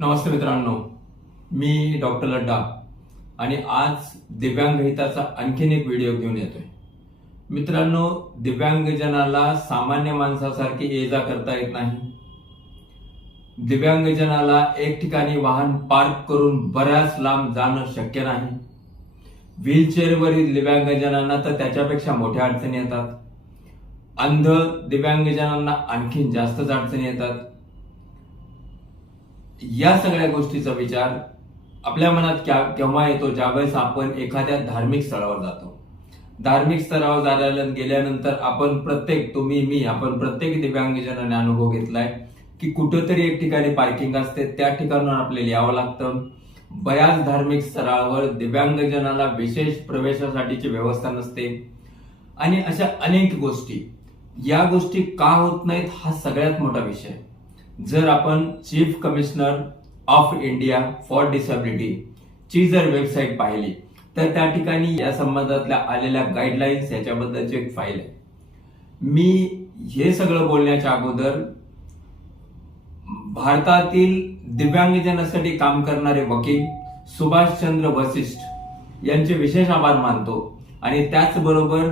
नमस्ते मित्रांनो मी डॉक्टर लड्डा आणि आज दिव्यांग हिताचा आणखीन एक व्हिडिओ घेऊन येतोय. मित्रांनो दिव्यांगजनाला सामान्य माणसासारखी ये जा करता येत नाही. दिव्यांगजनाला एक ठिकाणी वाहन पार्क करून बऱ्याच लांब जाणं शक्य नाही. व्हीलचेअरवरील दिव्यांगजनांना तर त्याच्यापेक्षा मोठ्या अडचणी येतात. अंध दिव्यांगजनांना आणखीन जास्तच अडचणी येतात. या सगळ्या गोष्टीचा विचार आपल्या मनात क्या- केव्हा येतो? ज्यावेळेस आपण एखाद्या धार्मिक स्थळावर जातो. धार्मिक स्थळावर जायला गेल्यानंतर आपण प्रत्येक तुम्ही मी आपण प्रत्येक दिव्यांगजनाने अनुभव घेतलाय की कुठंतरी एक ठिकाणी पार्किंग असते. त्या ठिकाणून आपल्याला यावं लागतं. बऱ्याच धार्मिक स्थळावर दिव्यांगजनाला विशेष प्रवेशासाठीची व्यवस्था नसते. आणि अशा अनेक गोष्टी. या गोष्टी का होत नाहीत? हा सगळ्यात मोठा विषय. जर आपण chief commissioner of India for disability ची जर वेबसाईट पाहिली तर त्या ठिकाणी या संबंधातल्या आलेल्या गाईडलाईन्स याच्याबद्दलची एक फाईल आहे. मी हे सगळं बोलण्याच्या अगोदर भारतातील दिव्यांगजनासाठी काम करणारे वकील सुभाषचंद्र वसिष्ठ यांचे विशेष आभार मानतो आणि त्याचबरोबर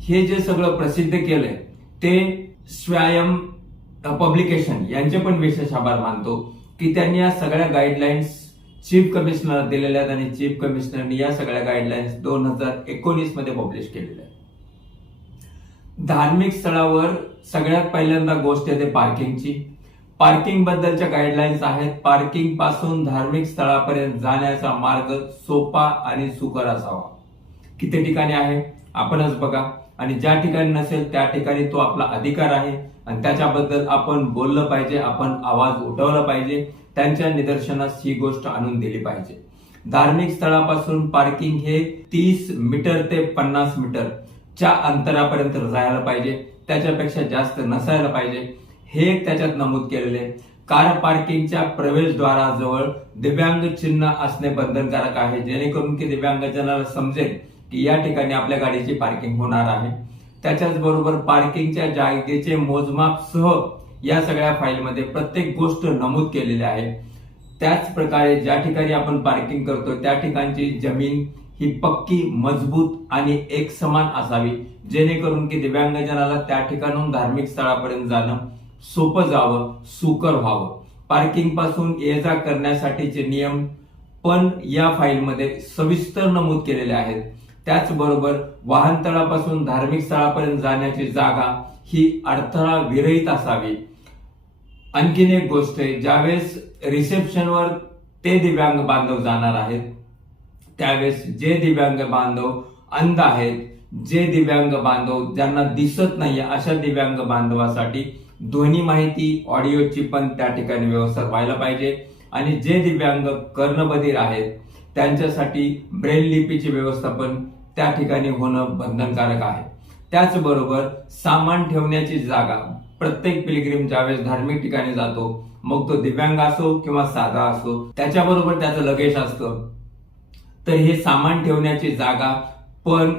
हे जे सगळं प्रसिद्ध केलंय ते स्वयं पब्लिकेशन यांचे पण विशेष आभार मानतो की त्यांनी या सगळ्या गाईडलाईन्स चीफ कमिशनर दिलेल्या आहेत आणि चीफ कमिशनरनी या सगळ्या गाईडलाईन्स दोन हजार एकोणीसमध्ये पब्लिश केलेल्या आहेत. धार्मिक स्थळावर सगळ्यात पहिल्यांदा गोष्ट येते पार्किंगची पार्किंग बद्दलच्या गाईडलाईन्स आहेत. पार्किंगपासून धार्मिक स्थळापर्यंत जाण्याचा मार्ग सोपा आणि सुकर असावा. किती ठिकाणी आहे? आपणच बघा. आणि ज्या ठिकाणी नसेल त्या ठिकाणी तो आपला अधिकार आहे. आणि त्याच्याबद्दल आपण बोललं पाहिजे आपण आवाज उठवला पाहिजे त्यांच्या निदर्शनास ही गोष्ट आणून दिली पाहिजे. धार्मिक स्थळापासून पार्किंग हे तीस मीटर ते पन्नास मीटर च्या अंतरापर्यंत जायला पाहिजे त्याच्यापेक्षा जास्त नसायला पाहिजे. हे त्याच्यात नमूद केलेले कार पार्किंगच्या प्रवेशद्वाराजवळ दिव्यांग चिन्ह असणे बंधनकारक आहे जेणेकरून की दिव्यांगजनाला समजेल की या ठिकाणी आपल्या गाडीची पार्किंग होणार आहे. त्याच्याच बरोबर पार्किंगच्या जागेचे मोजमाप सह या सगळ्या फाईलमध्ये प्रत्येक गोष्ट नमूद केलेली आहे. त्याच प्रकारे ज्या ठिकाणी आपण पार्किंग करतो त्या ठिकाणची जमीन ही पक्की मजबूत आणि एक समान असावी. जेणेकरून की दिव्यांगजनाला त्या ठिकाणून धार्मिक स्थळापर्यंत जाणं सोपं जावं सुकर व्हावं. पार्किंगपासून ये जा करण्यासाठीचे नियम पण या फाईलमध्ये सविस्तर नमूद केलेले आहेत. त्याचबरोबर वाहनतळापासून धार्मिक स्थळापर्यंत जाण्याची जागा ही अडथळा विरहित असावी. आणखीन एक गोष्ट आहे ज्यावेळेस रिसेप्शनवर ते दिव्यांग बांधव जाणार आहेत त्यावेळेस जे दिव्यांग बांधव अंध आहेत जे दिव्यांग बांधव ज्यांना दिसत नाही अशा दिव्यांग बांधवासाठी ध्वनी माहिती ऑडिओची पण त्या ठिकाणी व्यवस्था व्हायला पाहिजे. आणि जे दिव्यांग कर्णबधीर आहेत त्यांच्यासाठी ब्रेल लिपीची व्यवस्था पण त्या ठिकाणी होणं बंधनकारक आहे. त्याचबरोबर सामान ठेवण्याची जागा प्रत्येक पिलग्रिम ज्यावेळेस धार्मिक ठिकाणी जातो मग तो दिव्यांग असो किंवा साधा असो त्याच्याबरोबर त्याचं लगेज असतं. तर हे सामान ठेवण्याची जागा पण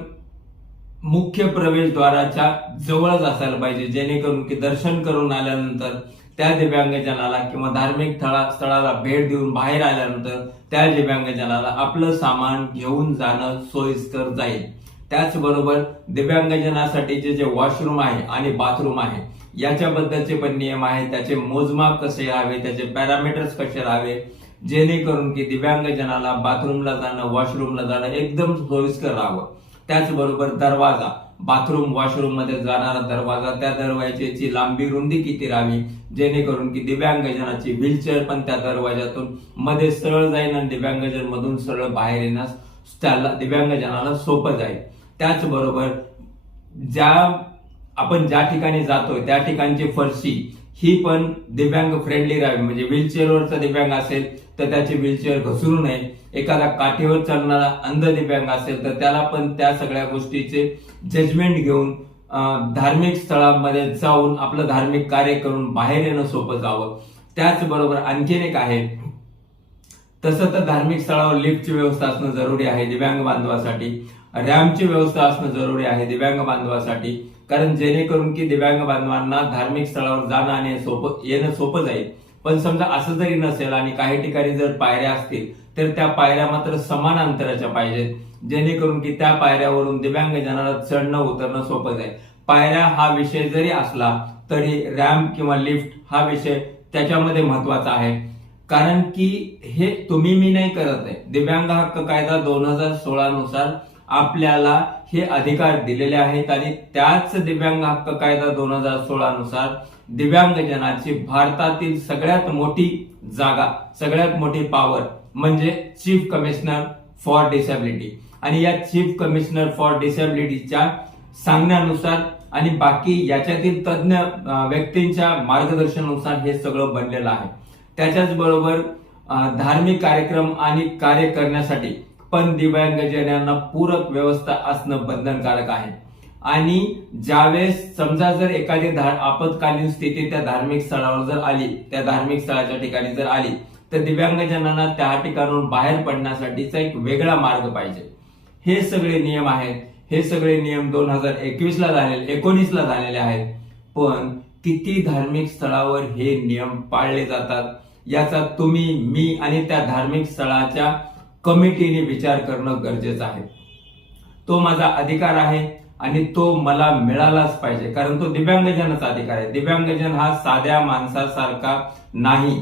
मुख्य प्रवेशद्वाराच्या जवळच असायला पाहिजे जेणेकरून की दर्शन करून आल्यानंतर त्या दिव्यांगजनाला किंवा धार्मिक स्थळा स्थळाला भेट देऊन बाहेर आल्यानंतर त्या दिव्यांगजनाला आपलं सामान घेऊन जाणं सोयीस्कर जाईल. त्याचबरोबर दिव्यांगजनासाठीचे जे वॉशरूम आहे आणि बाथरूम आहे याच्याबद्दलचे पण नियम आहेत. त्याचे मोजमाप कसे राहावे त्याचे पॅरामीटर्स कसे राहावे जेणेकरून की दिव्यांगजनाला बाथरूमला जाणं वॉशरूमला जाणं एकदम सोयीस्कर राहावं. त्याचबरोबर दरवाजा. बाथरूम वॉशरूममध्ये जाणारा दरवाजा त्या दरवाजाची लांबी रुंदी किती राहावी? जेणेकरून की दिव्यांगजनाची व्हीलचेअर पण त्या दरवाजातून मध्ये सरळ जाईल आणि दिव्यांगजन मधून सरळ बाहेर येण्यास त्याला दिव्यांगजनाला सोपं जाईल. त्याचबरोबर ज्या आपण ज्या ठिकाणी जातोय त्या ठिकाणची फरशी ही पण दिव्यांग फ्रेंडली राहावी. म्हणजे व्हीलचेअरवरचा दिव्यांग असेल तर त्याची व्हीलचेअर घसरू नये. एखादा काठीवर चालणारा अंध दिव्यांग असेल तर त्याला पण त्या सगळ्या गोष्टीचे जजमेंट घेऊन धार्मिक स्थळांमध्ये जाऊन आपलं धार्मिक कार्य करून बाहेर येणं सोपं जावं. त्याचबरोबर आणखीन एक आहे तसं तर धार्मिक स्थळावर लिफ्टची व्यवस्था असणं जरुरी आहे दिव्यांग बांधवासाठी. रॅम्पची व्यवस्था असणं जरुरी आहे दिव्यांग बांधवासाठी. कारण जेणेकरून की दिव्यांग बांधवांना धार्मिक स्थळावर जाणं आणि सोपं येणं सोपं जाईल. पण समजा असं जरी नसेल आणि काही ठिकाणी जर पायऱ्या असतील तर त्या पायऱ्या मात्र समान अंतराच्या पाहिजेत. जेणेकरून की त्या पायऱ्यावरून दिव्यांगजनाला चढणं उतरणं सोपं जाईल. पायऱ्या हा विषय जरी असला तरी रॅम्प किंवा लिफ्ट हा विषय त्याच्यामध्ये महत्त्वाचा आहे. कारण की हे तुम्ही मी नाही करत आहे. दिव्यांग हक्क कायदा दोन हजार सोळा नुसार आपल्याला हे अधिकार दिलेले आहेत आणि त्याच दिव्यांग हक्क कायदा दोन हजार सोळा नुसार दिव्यांगजनाची भारतातील सगळ्यात मोठी जागा सगळ्यात मोठी पॉवर म्हणजे चीफ कमिशनर फॉर डिसेबिलिटी आणि या चीफ कमिशनर फॉर डिसेबिलिटीच्या सांगण्यानुसार आणि बाकी याच्यातील तज्ज्ञ व्यक्तींच्या मार्गदर्शनानुसार हे सगळं बनलेलं आहे. त्याच्याच बरोबर धार्मिक कार्यक्रम आणि कार्य करण्यासाठी पण दिव्यांगजनांना पूरक व्यवस्था असणं बंधनकारक आहे. आणि ज्यावेळेस समजा जर एखादी धा- आपत्कालीन स्थिती त्या धार्मिक स्थळावर जर आली त्या धार्मिक स्थळाच्या ठिकाणी जर आली तर दिव्यांगजनांना त्या ठिकाणाहून बाहेर पडण्यासाठीचा एक वेगळा मार्ग पाहिजे. हे सगळे नियम आहेत. हे सगळे नियम दोन हजार एकवीस ला झालेले एकोणीस ला झालेले आहेत. पण किती धार्मिक स्थळावर हे नियम पाळले जातात? याचा तुम्ही मी आणि त्या धार्मिक स्थळाच्या कमिटीने विचार करणं गरजेचं आहे. तो माझा अधिकार आहे आणि तो मला मिळालाच पाहिजे. कारण तो दिव्यांगजनाचा अधिकार आहे. दिव्यांगजन हा साध्या माणसासारखा नाही.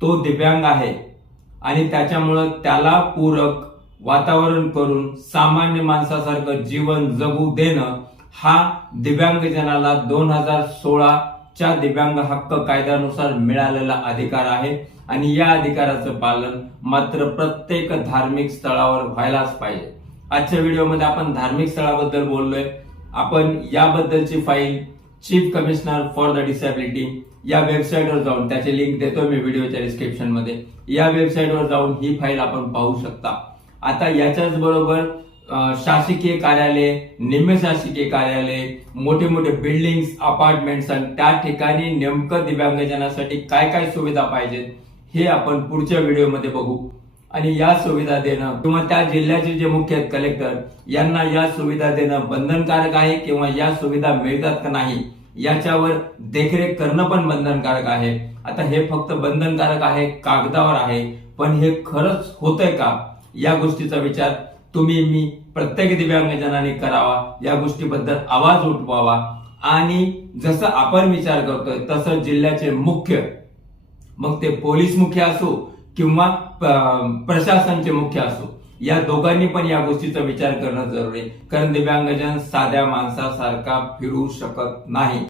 तो दिव्यांग आहे. आणि त्याच्यामुळं त्याला पूरक वातावरण करून सामान्य माणसासारखं जीवन जगू देणं हा दिव्यांगजनाला दोन हजार सोळाच्या दिव्यांग हक्क कायद्यानुसार मिळालेला अधिकार आहे. आणि या अधिकाराचं पालन मात्र प्रत्येक धार्मिक स्थळावर व्हायलाच पाहिजे. आजच्या व्हिडिओमध्ये आपण धार्मिक स्थळाबद्दल बोललोय. आपण याबद्दलची file chief commissioner for the disability या वेबसाईटवर जाऊन त्याची लिंक देतो मी व्हिडिओच्या डिस्क्रिप्शनमध्ये या वेबसाईटवर जाऊन ही फाईल आपण पाहू शकता. आता याच्याच बरोबर शासकीय कार्यालय निम्न शासकीय कार्यालय मोठे मोठे बिल्डिंग्स अपार्टमेंट्स आणि त्या ठिकाणी नेमकं दिव्यांगजनासाठी काय काय सुविधा पाहिजेत हे आपण पुढच्या व्हिडिओमध्ये बघू. आणि या सुविधा देणं किंवा त्या जिल्ह्याचे जे मुख्य आहेत कलेक्टर यांना या सुविधा देणं बंधनकारक आहे किंवा या सुविधा मिळतात का नाही याच्यावर देखरेख करणं पण बंधनकारक आहे. आता हे फक्त बंधनकारक आहे कागदावर आहे पण हे खरंच होतंय का? या गोष्टीचा विचार तुम्ही मी प्रत्येक दिव्यांगजनाने करावा. या गोष्टीबद्दल आवाज उठवावा. आणि जसं आपण विचार करतोय तसं जिल्ह्याचे मुख्य मग ते पोलीस मुख्य असो किंवा प्रशासनचे मुख्य असो या दोघांनी पण या गोष्टीचा विचार करणं जरुरी आहे. कारण दिव्यांगजन साध्या माणसासारखा फिरू शकत नाही.